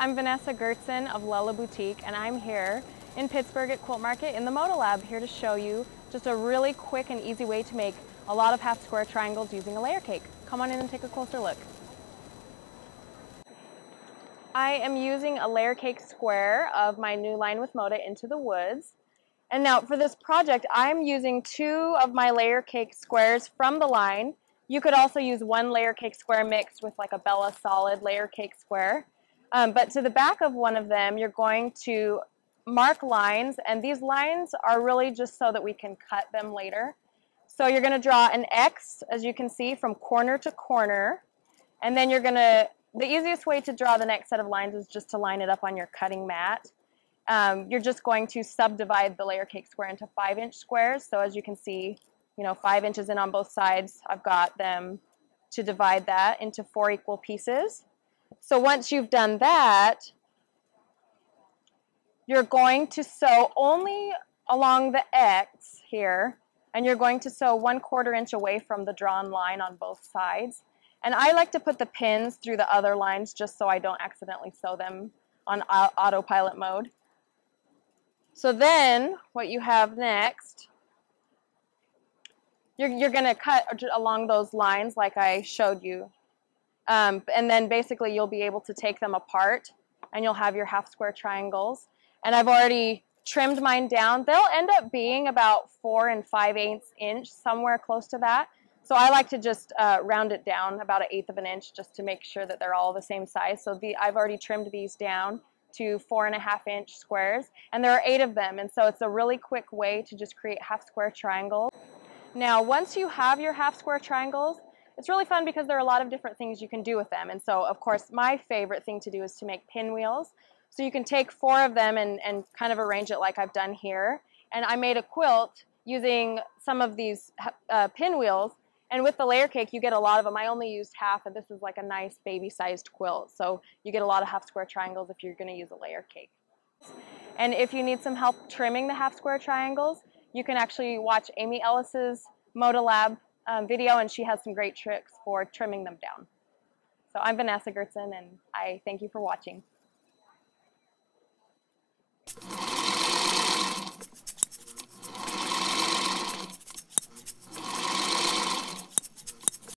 I'm Vanessa Goetzen of Lella Boutique, and I'm here in Pittsburgh at Quilt Market in the Moda Lab, here to show you just a really quick and easy way to make a lot of half square triangles using a layer cake. Come on in and take a closer look. I am using a layer cake square of my new line with Moda, Into the Woods. And now for this project, I'm using 2 of my layer cake squares from the line. You could also use 1 layer cake square mixed with like a Bella solid layer cake square. But to the back of one of them, you're going to mark lines, and these lines are really just so that we can cut them later. So you're going to draw an X, as you can see, from corner to corner, and then you're going to, the easiest way to draw the next set of lines is just to line it up on your cutting mat. You're just going to subdivide the layer cake square into 5-inch squares. So as you can see, 5 inches in on both sides, I've got them to divide that into 4 equal pieces. So once you've done that, you're going to sew only along the X here, and you're going to sew 1/4 inch away from the drawn line on both sides. And I like to put the pins through the other lines just so I don't accidentally sew them on autopilot mode. So then what you have next, you're going to cut along those lines like I showed you. And then basically you'll be able to take them apart and you'll have your half square triangles. And I've already trimmed mine down. They'll end up being about 4 5/8 inch, somewhere close to that. So I like to just round it down about 1/8 of an inch just to make sure that they're all the same size. So I've already trimmed these down to 4 1/2 inch squares, and there are 8 of them. And so it's a really quick way to just create half square triangles. Now, once you have your half square triangles, it's really fun because there are a lot of different things you can do with them. And so, of course, my favorite thing to do is to make pinwheels. So you can take 4 of them and kind of arrange it like I've done here. And I made a quilt using some of these pinwheels. And with the layer cake, you get a lot of them. I only used half, and this is like a nice baby-sized quilt. So you get a lot of half square triangles if you're going to use a layer cake. And if you need some help trimming the half square triangles, you can actually watch Amy Ellis's Moda Lab video, and she has some great tricks for trimming them down. So I'm Vanessa Goetzen, and I thank you for watching.